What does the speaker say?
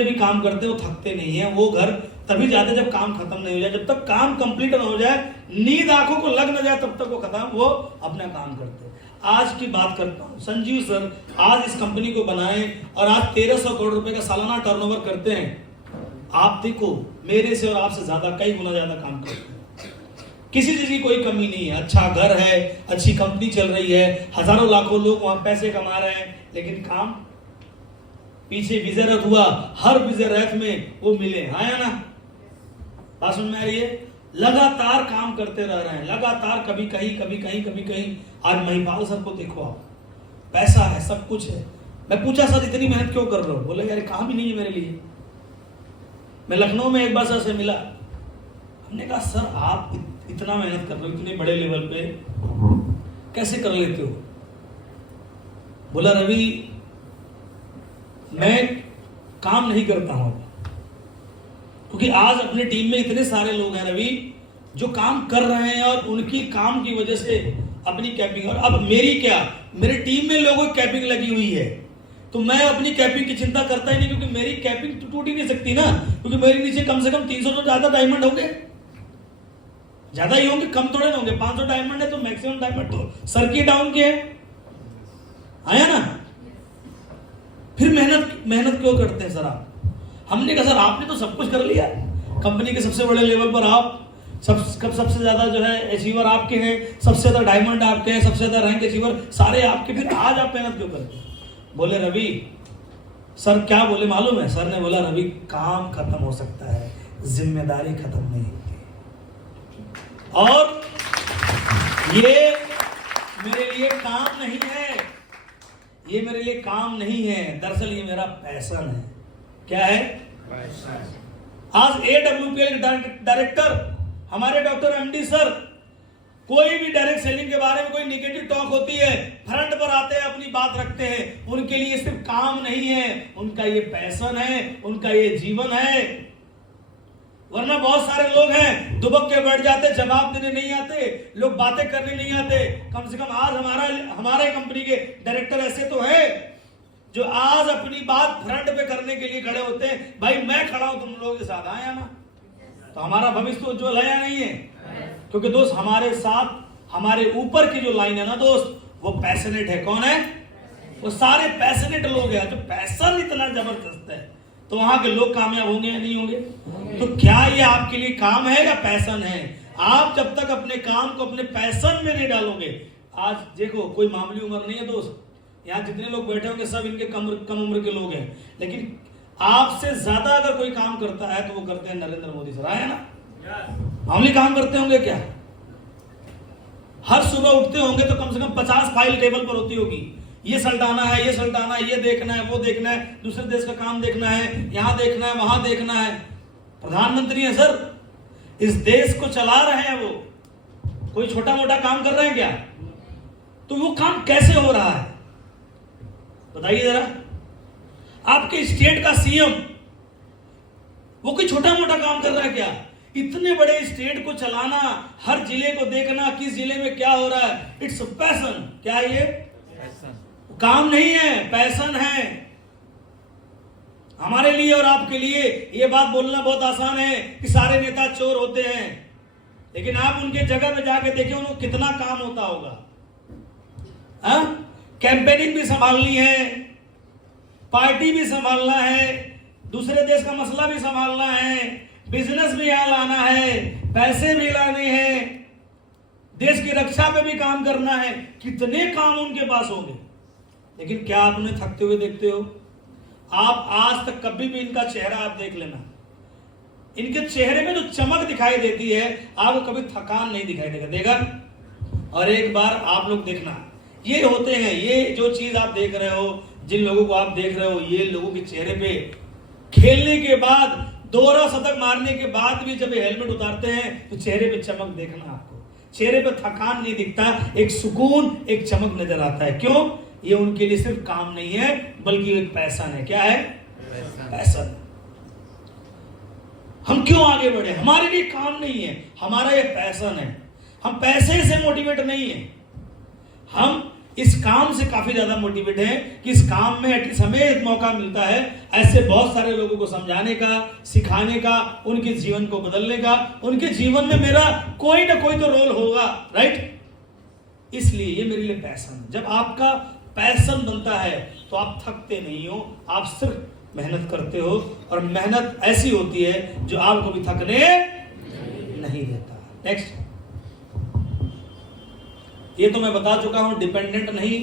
बजे भी काम करते हैं, वो थकते नहीं है। वो घर तभी जाते जब काम खत्म नहीं हो जाए। जब तक काम कंप्लीट ना हो जाए, नींद आंखों को लग ना जाए, तब तक वो खत्म, वो अपना काम करते हैं। आज की बात करता हूं, संजीव सर आज इस कंपनी को बनाए और आज 1300 करोड़ रुपए का सालाना टर्नओवर करते हैं। आप देखो, मेरे से और आपसे ज्यादा, कई गुना ज्यादा काम करते हैं। किसी चीज की कोई कमी नहीं है। अच्छा घर है, अच्छी कंपनी चल रही है, हजारों लाखों लोग वहां पैसे कमा रहे हैं, लेकिन काम पीछे विजय रथ हुआ, हर विजय रथ में वो मिले, आया ना? बात समझ में आ रही है? लगातार काम करते रह रहे हैं, लगातार, कभी कहीं कभी कहीं कभी कहीं। आज महिपाल सर को देखो आप, पैसा है, सब कुछ है। मैं पूछा सर इतनी मेहनत क्यों कर रहे हो? बोले यार काम ही नहीं है मेरे लिए। मैं लखनऊ में एक बार सर से मिला, हमने कहा सर आप इतना मेहनत कर रहे हो, इतने बड़े लेवल पे कैसे कर लेते हो? बोला रवि मैं काम नहीं करता हूं, क्योंकि आज अपनी टीम में इतने सारे लोग हैं रवि जो काम कर रहे हैं और उनकी काम की वजह से अपनी कैपिंग, और अब मेरी क्या, मेरी टीम में लोगों की कैपिंग लगी हुई है, तो मैं अपनी कैपिंग की चिंता करता ही नहीं, क्योंकि मेरी कैपिंग तो टूट ही नहीं सकती ना, क्योंकि मेरे नीचे कम से कम 300 तो ज्यादा डायमंड होंगे, ज्यादा ही होंगे, कम थोड़े होंगे। 500 डायमंड है तो मैक्सिमम डायमंड तो सर की डाउन के है, आया ना? फिर मेहनत क्यों करते हैं सर आप? हमने कहा सर आपने तो सब कुछ कर लिया, कंपनी के सबसे बड़े लेवल पर आप सबसे ज्यादा जो है अचीवर आपके हैं, सबसे ज्यादा डायमंड आपके हैं, सबसे ज्यादा रैंक अचीवर सारे आपके, फिर आज आप मेहनत क्यों करते हैं? बोले रवि, सर क्या बोले मालूम है? सर ने बोला रवि काम खत्म हो सकता है, जिम्मेदारी खत्म नहीं होती। और ये मेरे लिए काम नहीं है, ये मेरे लिए काम नहीं है, दरअसल ये मेरा पैशन है। क्या है? पैशन। आज AWPL डायरेक्टर हमारे डॉक्टर MD सर, कोई भी डायरेक्ट सेलिंग के बारे में कोई निगेटिव टॉक होती है, फ्रंट पर आते हैं, अपनी बात रखते हैं। उनके लिए सिर्फ काम नहीं है, उनका ये पैशन है, उनका ये जीवन है। वरना बहुत सारे लोग हैं दुबक के बैठ जाते, जवाब देने नहीं आते, लोग बातें करने नहीं आते। कम से कम आज हमारे कंपनी के डायरेक्टर ऐसे तो है जो आज अपनी बात फ्रंट पे करने के लिए खड़े होते हैं। भाई मैं खड़ा हूं तुम लोगों के साथ, आया ना? तो हमारा भविष्य तो उज्जवल है या नहीं है? क्योंकि दोस्त हमारे साथ, हमारे ऊपर की जो लाइन है ना दोस्त, वो पैशनेट है। कौन है? वो सारे पैशनेट लोग हैं। जो पैशन इतना जबरदस्त है, तो वहां के लोग कामयाब होंगे या नहीं होंगे? तो क्या ये आपके लिए काम है या पैशन है? आप जब तक अपने काम को अपने पैशन में नहीं डालोगे, आज देखो कोई मामूली उम्र नहीं है दोस्त, यहाँ जितने लोग बैठे होंगे सब इनके कम उम्र के लोग हैं, लेकिन आपसे ज्यादा अगर कोई काम करता है तो वो करते हैं नरेंद्र मोदी सर, आया ना? मामूली काम करते होंगे क्या? हर सुबह उठते होंगे तो कम से कम 50 फाइल टेबल पर होती होगी, ये सल्टाना है, ये सल्टाना है, ये देखना है, वो देखना है, दूसरे देश का काम देखना है, यहाँ देखना है, वहां देखना है। प्रधानमंत्री है सर, इस देश को चला रहे हैं, वो कोई छोटा मोटा काम कर रहे हैं क्या? तो वो काम कैसे हो रहा है बताइए जरा। आपके स्टेट का सीएम, वो कोई छोटा मोटा काम कर रहा है क्या? इतने बड़े स्टेट को चलाना, हर जिले को देखना, किस जिले में क्या हो रहा है, इट्स पैशन। क्या है ये? पैशन। काम नहीं है, पैशन है। हमारे लिए और आपके लिए ये बात बोलना बहुत आसान है कि सारे नेता चोर होते हैं, लेकिन आप उनके जगह में जाके देखिए उनको कितना काम होता होगा। कैंपेनिंग भी संभालनी है, पार्टी भी संभालना है, दूसरे देश का मसला भी संभालना है, बिजनेस भी यहां लाना है, पैसे भी लाने हैं, देश की रक्षा पे भी काम करना है। कितने काम उनके पास होंगे, लेकिन क्या आप उन्हें थकते हुए देखते हो? आप आज तक कभी भी इनका चेहरा आप देख लेना, इनके चेहरे में जो चमक दिखाई देती है आपको कभी थकान नहीं दिखाई देगा। और एक बार आप लोग देखना, ये होते हैं, ये जो चीज आप देख रहे हो, जिन लोगों को आप देख रहे हो, ये लोगों के चेहरे पे खेलने के बाद, दोहरा शतक मारने के बाद भी जब ये हेलमेट उतारते हैं तो चेहरे पे चमक देखना, आपको चेहरे पे थकान नहीं दिखता, एक सुकून, एक चमक नजर आता है। क्यों? ये उनके लिए सिर्फ काम नहीं है, बल्कि एक पैशन है। क्या है? पैशन। हम क्यों आगे बढ़े? हमारे लिए काम नहीं है, हमारा ये पैशन है। हम पैसे से मोटिवेट नहीं है, हम इस काम से काफी ज्यादा मोटिवेट है कि इस काम में एटलीस्ट हमें एक मौका मिलता है ऐसे बहुत सारे लोगों को समझाने का, सिखाने का, उनके जीवन को बदलने का, उनके जीवन में मेरा कोई ना कोई तो रोल होगा, राइट? इसलिए ये मेरे लिए पैशन है। जब आपका पैशन बनता है तो आप थकते नहीं हो, आप सिर्फ मेहनत करते हो, और मेहनत ऐसी होती है जो आपको भी थकने नहीं देता। नेक्स्ट, ये तो मैं बता चुका हूं, डिपेंडेंट नहीं,